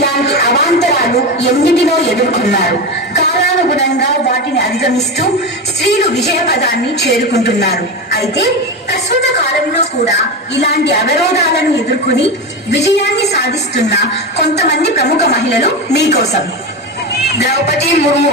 ఇలాంటి అవాంతరాలు ఎన్నిటినో ఎదుర్కొన్నారు. కాలానుగుణంగా వాటిని అధిగమిస్తూ స్త్రీలు విజయ పదాన్ని చేరుకుంటున్నారు. అయితే ప్రస్తుత కాలంలో కూడా ఇలాంటి అవరోధాలను ఎదుర్కొని విజయాన్ని సాధిస్తున్న కొంతమంది ప్రముఖ మహిళలు మీకోసం ద్రౌపది ముర్ము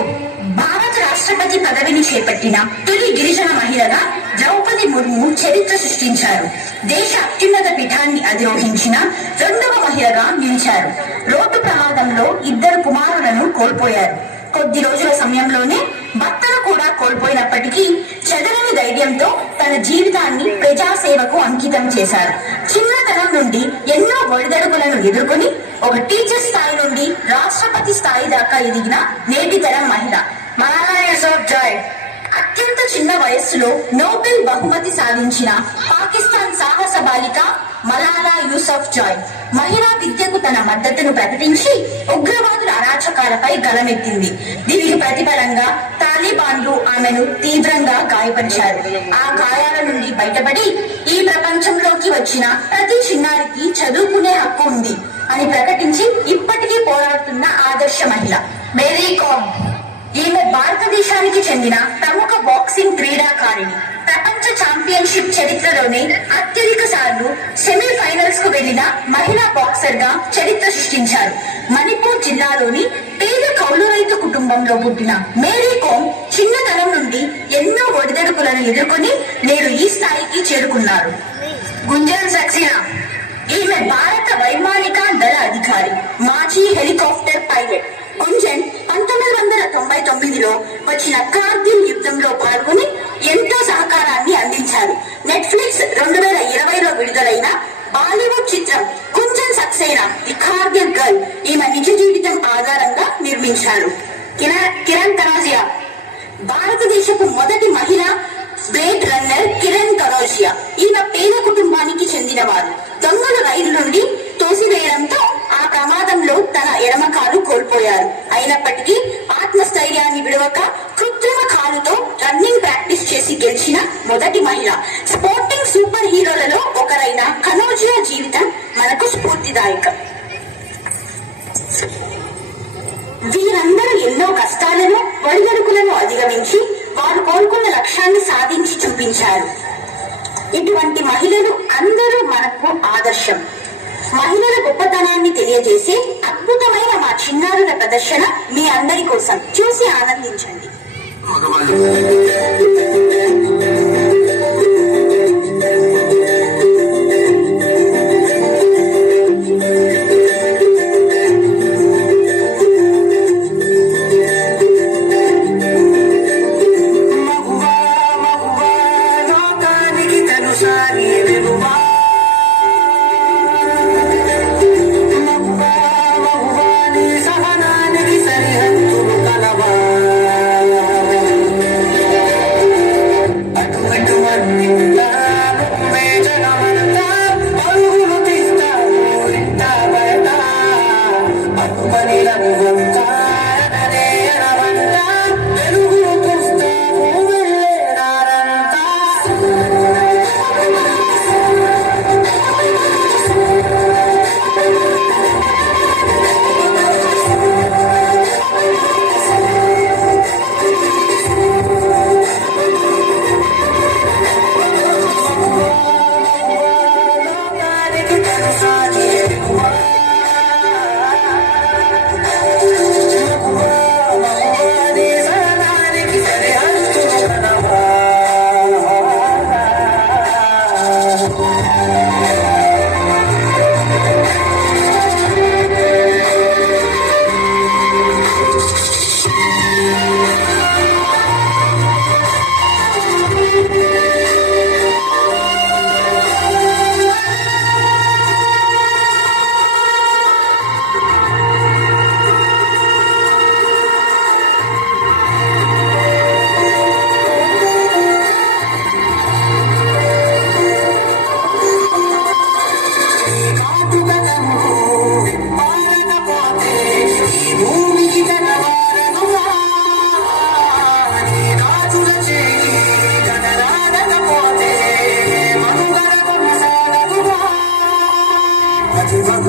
భారత రాష్ట్రపతి పదవిని చేపట్టిన తొలి గిరిజన మహిళగా ద్రౌపది ముర్ము చరిత్ర సృష్టించారు. దేశ అత్యున్నత పీఠాన్ని అధిరోహించిన రెండవ మహిళగా నిలిచారు. రోడ్డు ప్రమాదంలో ఇద్దరు కుమారులను కోల్పోయారు. కొద్ది రోజుల సమయంలోనే భర్తను కూడా కోల్పోయినప్పటికీ చెదరని ధైర్యంతో తన జీవితాన్ని ప్రజాసేవకు అంకితం చేశారు. చిన్నతనం నుండి ఎన్నో ఒడిదడుకులను ఎదుర్కొని ఒక టీచర్ స్థాయి నుండి రాష్ట్రపతి స్థాయి దాకా ఎదిగిన నేటి తరం మహిళ. మలాలా సాబ్ జాయ్. అత్యంత చిన్న వయస్సులో నోబెల్ బహుమతి సాధించిన పాకిస్తాన్ సాహస బాలిక మలాలా యూసఫ్ జాయ్ మహిళా విద్యకు తన మద్దతును ప్రకటించి ఉగ్రవాదుల అరాచకాలపై గలమెత్తింది. దీనికి ప్రతిఫలంగా తాలిబాన్లు ఆమెను తీవ్రంగా గాయపరిచారు. ఆ గాయాల నుండి బయటపడి ఈ ప్రపంచంలోకి వచ్చిన ప్రతి చిన్నారికి చదువుకునే హక్కు ఉంది అని ప్రకటించి ఇప్పటికీ పోరాడుతున్న ఆదర్శ మహిళ. మేరీ కామ్ ఈమె భారతదేశానికి చెందిన ప్రముఖ బాక్సింగ్ క్రీడాకారిణి. ప్రపంచ ఛాంపియన్షిప్ చరిత్రలోనే అత్యధిక సార్లు సెమీఫైనల్స్కు వెళ్ళిన మహిళా బాక్సర్గా చరిత్ర సృష్టించారు. మణిపూర్ జిల్లాలోని పేద కౌలు రైతు కుటుంబంలో పుట్టిన మేరీ కోమ్ చిన్నతనం నుండి ఎన్నో ఒడిదడుకులను ఎదుర్కొని నేడు ఈ స్థాయికి చేరుకున్నారు. గుంజన్ సక్సేనా. ఈమె భారత వైమానిక దళ అధికారి మాజీ హెలికాప్టర్ పైలట్. తొంభై వచ్చిన కార్గిల్ యుద్ధంలో పాల్గొని ఎంతో సహకారాన్ని అందించారు. నెట్ఫ్లిక్స్ రెండు వేల ఇరవైలో విడుదలైన బాలీవుడ్ చిత్రం కుంజన్ సక్సేనా ది కార్గిల్ గర్ల్ ఈమె నిజ జీవితం ఆధారంగా నిర్మించారు. కిరణ్ కిరణ్ కరాజియా భారతదేశపు మొదటి మహిళ బ్లేడ్ రన్నర్ కిరణ్ కరోషియా ఈమె పేద కుటుంబానికి చెందినవారు. దొంగల రైలు నుండి తోసివేయడంతో ఆ ప్రమాదంలో తన ఎడమ కాలు అయినప్పటికీ ఆత్మస్థైర్యాన్ని విడవక కృత్రిమ కాలుతో రన్నింగ్ ప్రాక్టీస్ చేసి గెలిచిన మొదటి మహిళ. స్పోర్టింగ్ సూపర్ హీరోలలో ఒకరైన కనోజియా జీవితం మనకు స్ఫూర్తిదాయకం. వీరందరూ ఎన్నో కష్టాలను ఒడిగడుకులను అధిగమించి వారు కోరుకున్న లక్ష్యాన్ని సాధించి చూపించారు. ఇటువంటి మహిళలు అందరూ మనకు ఆదర్శం. మహిళల గొప్పతనాన్ని తెలియజేసే అద్భుతమైన మా చిన్నారుల ప్రదర్శన మీ అందరి కోసం. చూసి ఆనందించండి.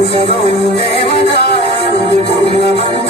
Sado Devata Nidhunna Mantra